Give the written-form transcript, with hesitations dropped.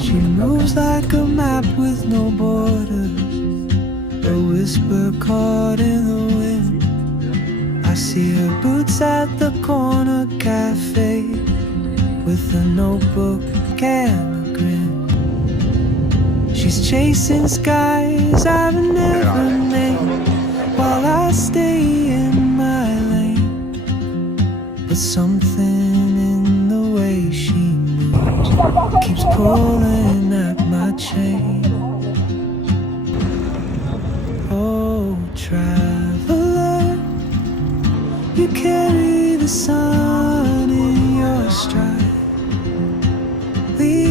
She moves like a map with no borders, a whisper caught in the wind. I see her boots at the corner cafe, with a notebook and a grin. She's chasing skies I've never named, while I stay in my lane. But something in the way she moves keeps pulling at my chain. Oh, traveler, you carry the sun in your stride. We